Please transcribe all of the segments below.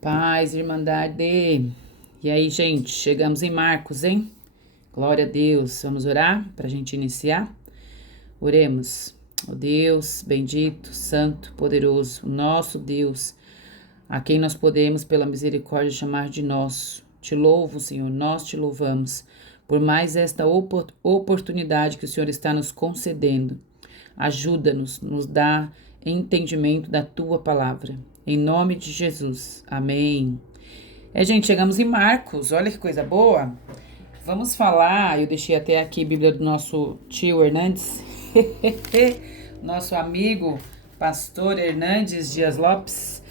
Paz, Irmandade. E aí, gente, chegamos em Marcos, hein? Glória a Deus. Vamos orar para a gente iniciar? Oremos. Ó Deus, bendito, santo, poderoso, o nosso Deus, a quem nós podemos, pela misericórdia, chamar de nosso. Te louvo, Senhor, nós te louvamos por mais esta oportunidade que o Senhor está nos concedendo. Ajuda-nos, nos dá entendimento da tua palavra. Em nome de Jesus. Amém. Gente, chegamos em Marcos. Olha que coisa boa. Vamos falar, eu deixei até aqui a Bíblia do nosso tio Hernandes, nosso amigo pastor Hernandes Dias Lopes,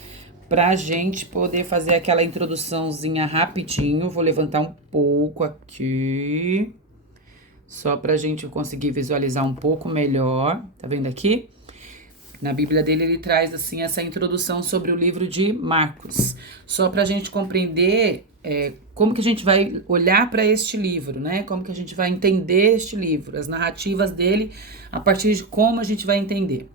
para a gente poder fazer aquela introduçãozinha rapidinho. Vou levantar um pouco aqui, só para a gente conseguir visualizar um pouco melhor. Tá vendo aqui? Na Bíblia dele, ele traz assim essa introdução sobre o livro de Marcos, só para a gente compreender como que a gente vai olhar para este livro, né? Como que a gente vai entender este livro, as narrativas dele, a partir de como a gente vai entender.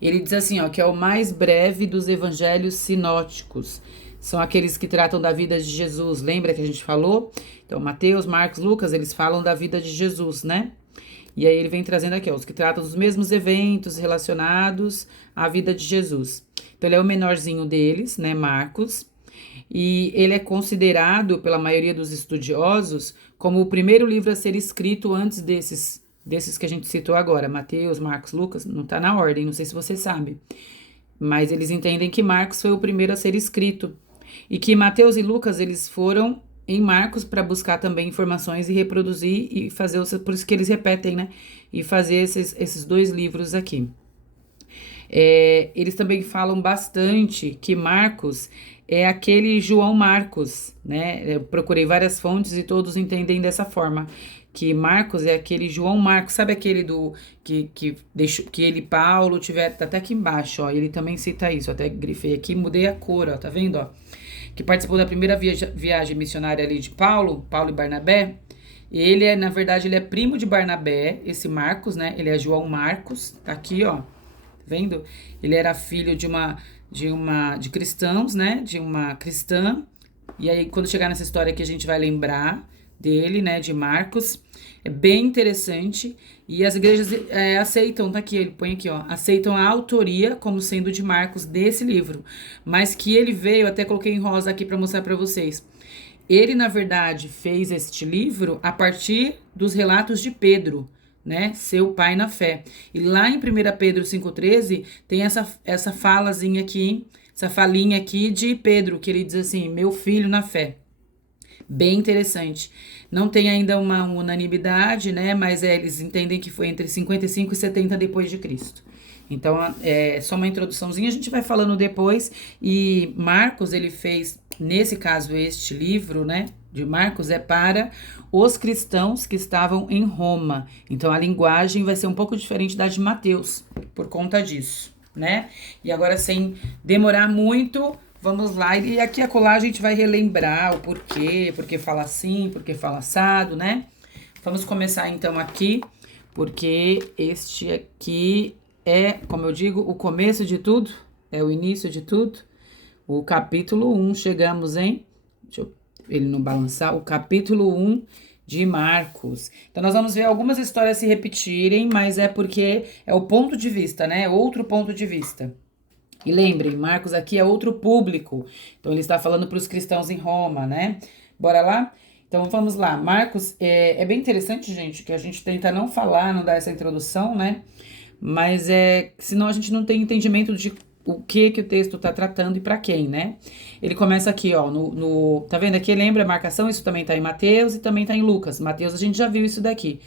Ele diz assim, ó, que é o mais breve dos evangelhos sinóticos. São aqueles que tratam da vida de Jesus. Lembra que a gente falou? Então, Mateus, Marcos, Lucas, eles falam da vida de Jesus, né? E aí ele vem trazendo aqui, ó, os que tratam dos mesmos eventos relacionados à vida de Jesus. Então ele é o menorzinho deles, né, Marcos, e ele é considerado pela maioria dos estudiosos como o primeiro livro a ser escrito antes desses que a gente citou agora, Mateus, Marcos, Lucas, não tá na ordem, não sei se você sabe, mas eles entendem que Marcos foi o primeiro a ser escrito e que Mateus e Lucas eles foram em Marcos para buscar também informações e reproduzir e fazer, por isso que eles repetem, né? E fazer esses dois livros aqui. Eles também falam bastante que Marcos é aquele João Marcos, né? Eu procurei várias fontes e todos entendem dessa forma. Que Marcos é aquele João Marcos, sabe aquele do que deixou que ele, Paulo, tiver, tá até aqui embaixo, ó. Ele também cita isso, eu até grifei aqui, mudei a cor, ó, tá vendo, ó? Que participou da primeira viagem missionária ali de Paulo e Barnabé. Ele na verdade, ele é primo de Barnabé, esse Marcos, né? Ele é João Marcos, tá aqui, ó. Tá vendo? Ele era filho de cristãos, né? De uma cristã. E aí, quando chegar nessa história aqui, a gente vai lembrar dele, né? De Marcos. É bem interessante. E as igrejas aceitam, tá aqui, ele põe aqui, ó. Aceitam a autoria como sendo de Marcos desse livro. Mas que ele veio, até coloquei em rosa aqui para mostrar para vocês. Ele, na verdade, fez este livro a partir dos relatos de Pedro, né? Seu pai na fé. E lá em 1 Pedro 5,13 tem essa falazinha aqui, essa falinha aqui de Pedro, que ele diz assim, meu filho na fé. Bem interessante. Não tem ainda uma unanimidade, né? Mas eles entendem que foi entre 55 e 70 depois de Cristo. Então, é só uma introduçãozinha, a gente vai falando depois. E Marcos, ele fez, nesse caso, este livro, né? De Marcos é para os cristãos que estavam em Roma. Então, a linguagem vai ser um pouco diferente da de Mateus, por conta disso, né? E agora, sem demorar muito, vamos lá. E aqui acolá a gente vai relembrar o porquê, porque fala assim, porque fala assado, né? Vamos começar então aqui, porque este aqui é, como eu digo, o começo de tudo, é o início de tudo. O capítulo 1, chegamos em, deixa eu ele não balançar, o capítulo 1 de Marcos. Então nós vamos ver algumas histórias se repetirem, mas é porque é o ponto de vista, né? Outro ponto de vista. E lembrem, Marcos aqui é outro público. Então ele está falando para os cristãos em Roma, né? Bora lá? Então vamos lá. Marcos é bem interessante, gente, que a gente tenta não falar, não dar essa introdução, né? Mas senão a gente não tem entendimento de o que o texto está tratando e para quem, né? Ele começa aqui, ó, tá vendo aqui? Lembra a marcação? Isso também tá em Mateus e também tá em Lucas. Mateus a gente já viu isso daqui,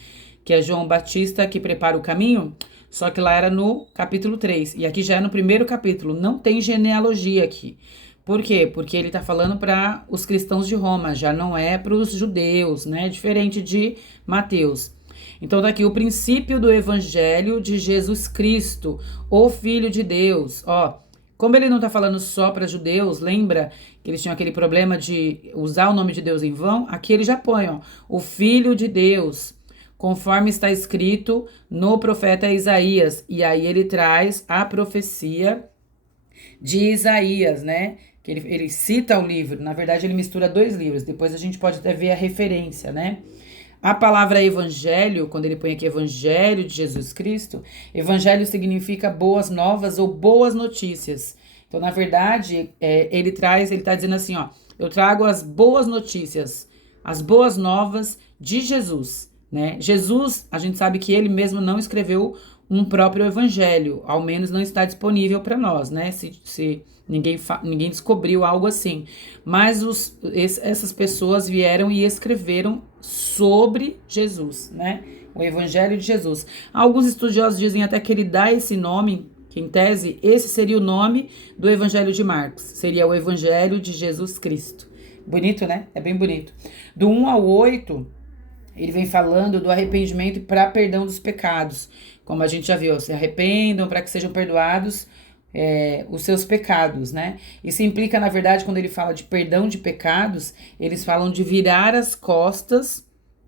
que é João Batista que prepara o caminho, só que lá era no capítulo 3. E aqui já é no primeiro capítulo, não tem genealogia aqui. Por quê? Porque ele tá falando para os cristãos de Roma, já não é para os judeus, né? Diferente de Mateus. Então, daqui o princípio do evangelho de Jesus Cristo, o Filho de Deus. Ó, como ele não tá falando só para judeus, lembra que eles tinham aquele problema de usar o nome de Deus em vão? Aqui ele já põe, ó, o Filho de Deus, conforme está escrito no profeta Isaías. E aí ele traz a profecia de Isaías, né? Que ele cita o livro, na verdade ele mistura dois livros, depois a gente pode até ver a referência, né? A palavra evangelho, quando ele põe aqui evangelho de Jesus Cristo, evangelho significa boas novas ou boas notícias. Então, na verdade, ele está dizendo assim, ó, eu trago as boas notícias, as boas novas de Jesus, né? Jesus, a gente sabe que ele mesmo não escreveu um próprio evangelho, ao menos não está disponível para nós, né? Se ninguém descobriu algo assim. Mas essas pessoas vieram e escreveram sobre Jesus, né? O evangelho de Jesus. Alguns estudiosos dizem até que ele dá esse nome, que em tese esse seria o nome do evangelho de Marcos. Seria o evangelho de Jesus Cristo. Bonito, né? É bem bonito. Do 1 ao 8, ele vem falando do arrependimento para perdão dos pecados. Como a gente já viu, se arrependam para que sejam perdoados os seus pecados, né? Isso implica, na verdade, quando ele fala de perdão de pecados, eles falam de virar as costas.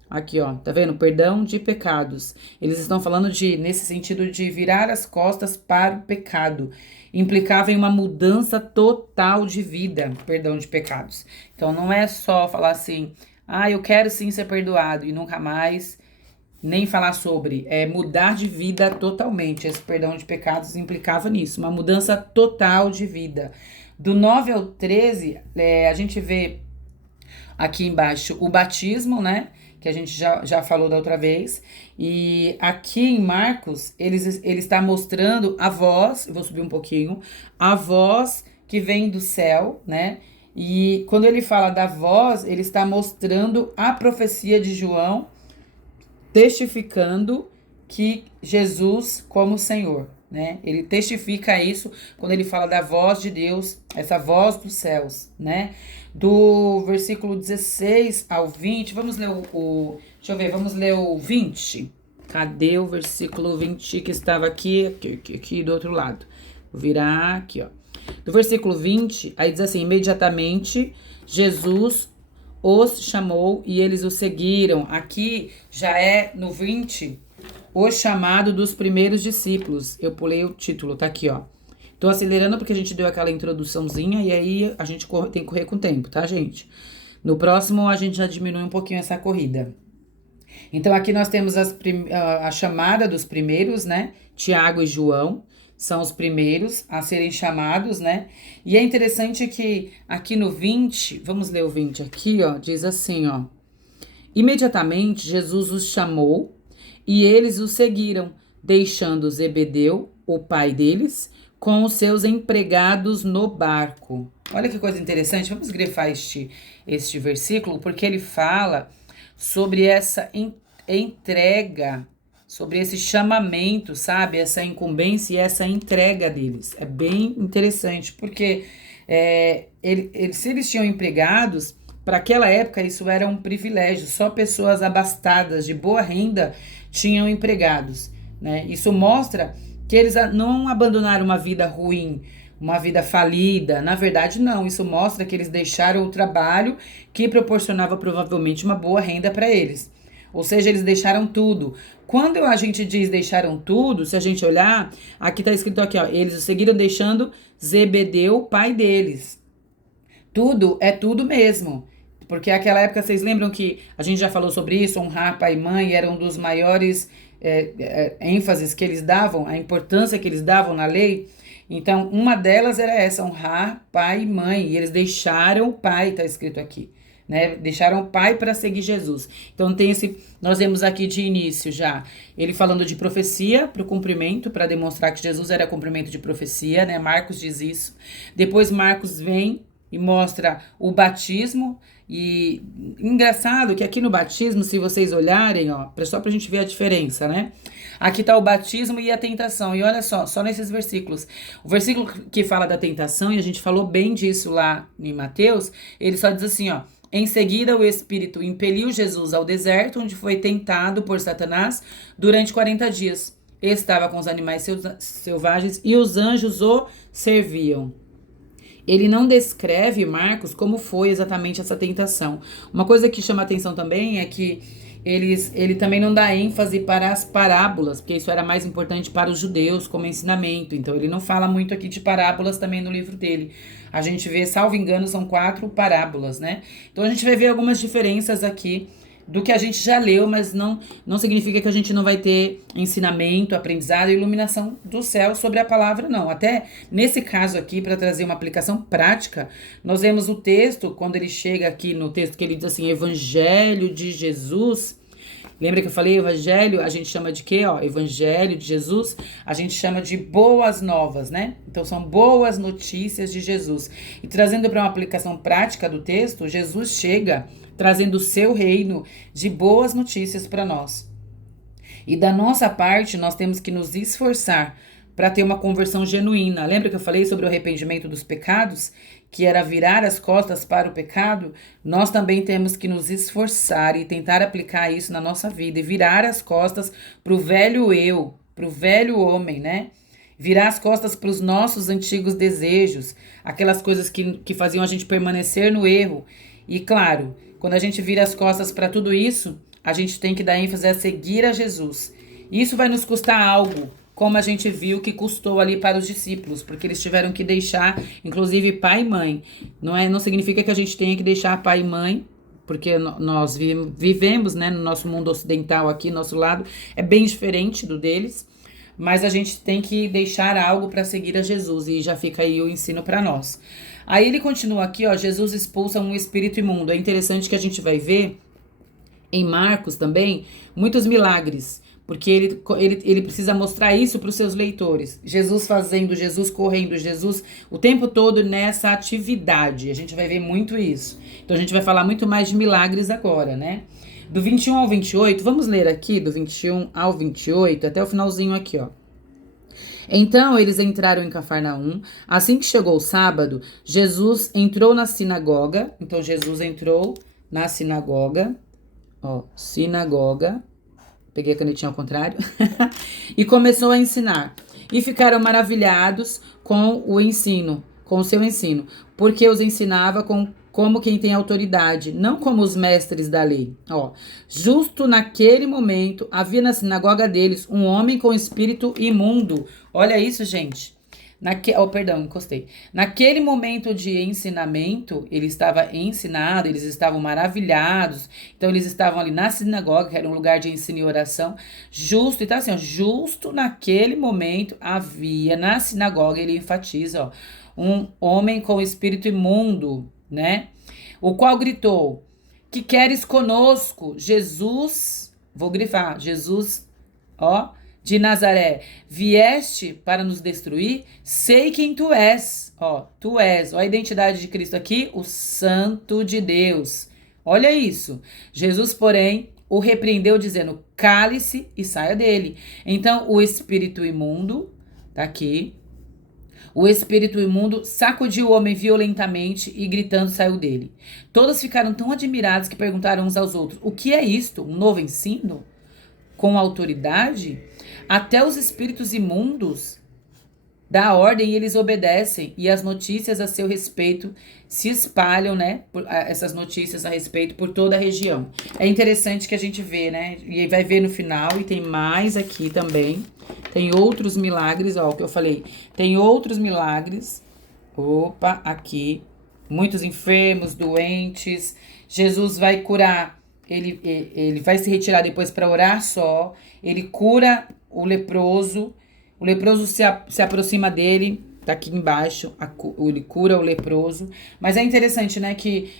Aqui, ó, tá vendo? Perdão de pecados. Eles estão falando nesse sentido de virar as costas para o pecado. Implicava em uma mudança total de vida, perdão de pecados. Então, não é só falar assim, eu quero sim ser perdoado e nunca mais nem falar sobre, mudar de vida totalmente. Esse perdão de pecados implicava nisso, uma mudança total de vida. Do 9 ao 13, a gente vê aqui embaixo o batismo, né? Que a gente já falou da outra vez. E aqui em Marcos, ele está mostrando a voz, eu vou subir um pouquinho, a voz que vem do céu, né? E quando ele fala da voz, ele está mostrando a profecia de João, testificando que Jesus como Senhor, né? Ele testifica isso quando ele fala da voz de Deus, essa voz dos céus, né? Do versículo 16 ao 20, vamos ler deixa eu ver, vamos ler o 20. Cadê o versículo 20 que estava aqui do outro lado? Vou virar aqui, ó. Do versículo 20, aí diz assim, imediatamente Jesus os chamou e eles o seguiram. Aqui já é no 20, o chamado dos primeiros discípulos. Eu pulei o título, tá aqui, ó. Tô acelerando porque a gente deu aquela introduçãozinha e aí a gente tem que correr com o tempo, tá, gente? No próximo a gente já diminui um pouquinho essa corrida. Então aqui nós temos a chamada dos primeiros, né? Tiago e João são os primeiros a serem chamados, né? E é interessante que aqui no 20, vamos ler o 20 aqui, ó, diz assim, ó. Imediatamente Jesus os chamou e eles o seguiram, deixando Zebedeu, o pai deles, com os seus empregados no barco. Olha que coisa interessante, vamos grifar este versículo, porque ele fala sobre essa entrega, sobre esse chamamento, sabe? Essa incumbência e essa entrega deles. É bem interessante, porque se eles tinham empregados, para aquela época isso era um privilégio, só pessoas abastadas, de boa renda, tinham empregados, né? Isso mostra que eles não abandonaram uma vida ruim, uma vida falida. Na verdade, não. Isso mostra que eles deixaram o trabalho que proporcionava provavelmente uma boa renda para eles. Ou seja, eles deixaram tudo. Quando a gente diz deixaram tudo, se a gente olhar, aqui está escrito aqui, ó, eles o seguiram deixando Zebedeu, pai deles. Tudo é tudo mesmo. Porque naquela época, vocês lembram que a gente já falou sobre isso, honrar pai e mãe era um dos maiores ênfases que eles davam, a importância que eles davam na lei. Então, uma delas era essa, honrar pai e mãe. E eles deixaram o pai, está escrito aqui, né? Deixaram o pai para seguir Jesus. Então, nós vemos aqui de início já, ele falando de profecia para o cumprimento, para demonstrar que Jesus era cumprimento de profecia, né? Marcos diz isso. Depois, Marcos vem e mostra o batismo. E engraçado que aqui no batismo, se vocês olharem, ó, só pra gente ver a diferença, né? Aqui tá o batismo e a tentação. E olha só nesses versículos. O versículo que fala da tentação, e a gente falou bem disso lá em Mateus, ele só diz assim, ó. Em seguida, o Espírito impeliu Jesus ao deserto, onde foi tentado por Satanás durante 40 dias. Estava com os animais selvagens e os anjos o serviam. Ele não descreve, Marcos, como foi exatamente essa tentação. Uma coisa que chama atenção também é que ele também não dá ênfase para as parábolas, porque isso era mais importante para os judeus como ensinamento. Então ele não fala muito aqui de parábolas também no livro dele. A gente vê, salvo engano, são 4 parábolas, né? Então a gente vai ver algumas diferenças aqui do que a gente já leu, mas não significa que a gente não vai ter ensinamento, aprendizado e iluminação do céu sobre a palavra, não. Até nesse caso aqui, para trazer uma aplicação prática, nós vemos o texto, quando ele chega aqui no texto que ele diz assim, Evangelho de Jesus. Lembra que eu falei evangelho, a gente chama de quê? Ó, evangelho de Jesus, a gente chama de boas novas, né? Então são boas notícias de Jesus. E trazendo para uma aplicação prática do texto, Jesus chega trazendo o seu reino de boas notícias para nós. E da nossa parte, nós temos que nos esforçar para ter uma conversão genuína. Lembra que eu falei sobre o arrependimento dos pecados? Que era virar as costas para o pecado? Nós também temos que nos esforçar e tentar aplicar isso na nossa vida. E virar as costas para o velho eu, para o velho homem, né? Virar as costas para os nossos antigos desejos. Aquelas coisas que faziam a gente permanecer no erro. E claro, quando a gente vira as costas para tudo isso, a gente tem que dar ênfase a seguir a Jesus. Isso vai nos custar algo, como a gente viu que custou ali para os discípulos, porque eles tiveram que deixar, inclusive, pai e mãe. Não significa que a gente tenha que deixar pai e mãe, porque nós vivemos, né, no nosso mundo ocidental aqui, nosso lado, é bem diferente do deles, mas a gente tem que deixar algo para seguir a Jesus, e já fica aí o ensino para nós. Aí ele continua aqui, ó, Jesus expulsa um espírito imundo. É interessante que a gente vai ver em Marcos também muitos milagres, porque ele precisa mostrar isso para os seus leitores. Jesus fazendo, Jesus correndo, Jesus o tempo todo nessa atividade. A gente vai ver muito isso. Então a gente vai falar muito mais de milagres agora, né? Do 21 ao 28, vamos ler aqui do 21 ao 28, até o finalzinho aqui, ó. Então eles entraram em Cafarnaum. Assim que chegou o sábado, Jesus entrou na sinagoga. Então Jesus entrou na sinagoga. Ó, sinagoga. Peguei a canetinha ao contrário. E começou a ensinar. E ficaram maravilhados com o ensino, com o seu ensino, porque os ensinava como quem tem autoridade, não como os mestres da lei. Ó, justo naquele momento, havia na sinagoga deles um homem com espírito imundo. Olha isso, gente. Encostei. Naquele momento de ensinamento, ele estava ensinado, eles estavam maravilhados. Então, eles estavam ali na sinagoga, que era um lugar de ensino e oração. Justo, então assim, ó, justo naquele momento, havia na sinagoga, ele enfatiza, ó, um homem com espírito imundo, né? O qual gritou, que queres conosco? Jesus, vou grifar, Jesus, ó, de Nazaré, vieste para nos destruir? Sei quem tu és, ó, tu és, ó a identidade de Cristo aqui, o Santo de Deus. Olha isso. Jesus, porém, o repreendeu dizendo, cale-se e saia dele. Então, o espírito imundo, tá aqui, o espírito imundo sacudiu o homem violentamente e gritando saiu dele. Todos ficaram tão admirados que perguntaram uns aos outros, o que é isto? Um novo ensino? Com autoridade? Até os espíritos imundos dá ordem e eles obedecem, e as notícias a seu respeito se espalham, né? Essas notícias a respeito por toda a região. É interessante que a gente vê, né? E vai ver no final, e tem mais aqui também. Tem outros milagres, ó, o que eu falei. Tem outros milagres. Opa, aqui. Muitos enfermos, doentes. Jesus vai curar. Ele vai se retirar depois para orar só. Ele cura o leproso. O leproso se aproxima dele, tá aqui embaixo, ele cura o leproso. Mas é interessante, né, que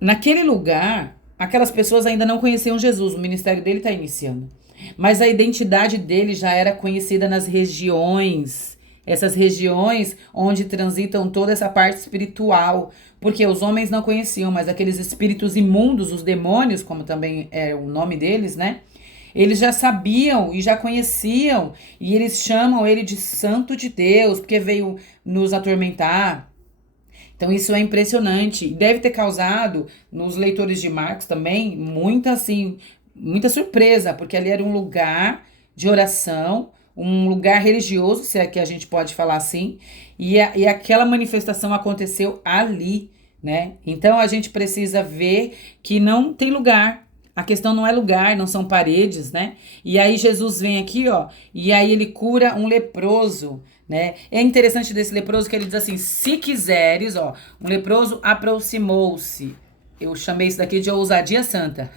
naquele lugar, aquelas pessoas ainda não conheciam Jesus, o ministério dele está iniciando. Mas a identidade dele já era conhecida nas regiões, essas regiões onde transitam toda essa parte espiritual, porque os homens não conheciam, mas aqueles espíritos imundos, os demônios, como também é o nome deles, né? Eles já sabiam e já conheciam, e eles chamam ele de Santo de Deus, porque veio nos atormentar. Então isso é impressionante. Deve ter causado nos leitores de Marcos também muita surpresa, porque ali era um lugar de oração, um lugar religioso, se é que a gente pode falar assim, e aquela manifestação aconteceu ali, né? Então a gente precisa ver que não tem lugar. A questão não é lugar, não são paredes, né? E aí Jesus vem aqui, ó, e aí ele cura um leproso, né? É interessante desse leproso que ele diz assim: se quiseres, ó, um leproso aproximou-se. Eu chamei isso daqui de ousadia santa.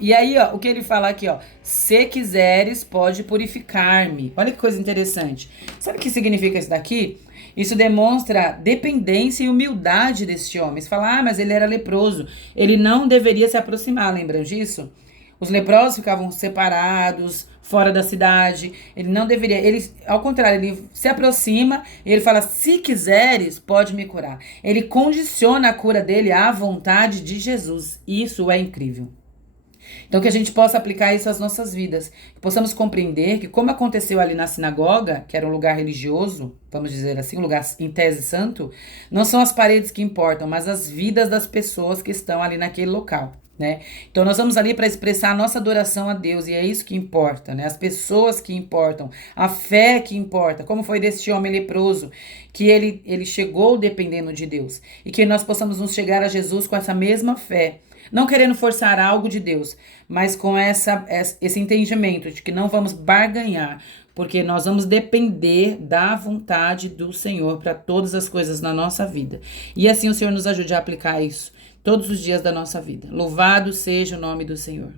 E aí, ó, o que ele fala aqui, ó, se quiseres, pode purificar-me. Olha que coisa interessante. Sabe o que significa isso daqui? Isso demonstra dependência e humildade deste homem. Você fala, mas ele era leproso. Ele não deveria se aproximar, lembram disso? Os leprosos ficavam separados, fora da cidade. Ele não deveria. Ele, ao contrário, ele se aproxima e ele fala: se quiseres, pode me curar. Ele condiciona a cura dele à vontade de Jesus. Isso é incrível. Então, que a gente possa aplicar isso às nossas vidas. Que possamos compreender que, como aconteceu ali na sinagoga, que era um lugar religioso, vamos dizer assim, um lugar em tese santo, não são as paredes que importam, mas as vidas das pessoas que estão ali naquele local. Né? Então nós vamos ali para expressar a nossa adoração a Deus, e é isso que importa, né? As pessoas que importam, a fé que importa, como foi desse homem leproso, que ele chegou dependendo de Deus, e que nós possamos nos chegar a Jesus com essa mesma fé, não querendo forçar algo de Deus, mas com esse entendimento de que não vamos barganhar, porque nós vamos depender da vontade do Senhor para todas as coisas na nossa vida. E assim o Senhor nos ajude a aplicar isso todos os dias da nossa vida. Louvado seja o nome do Senhor.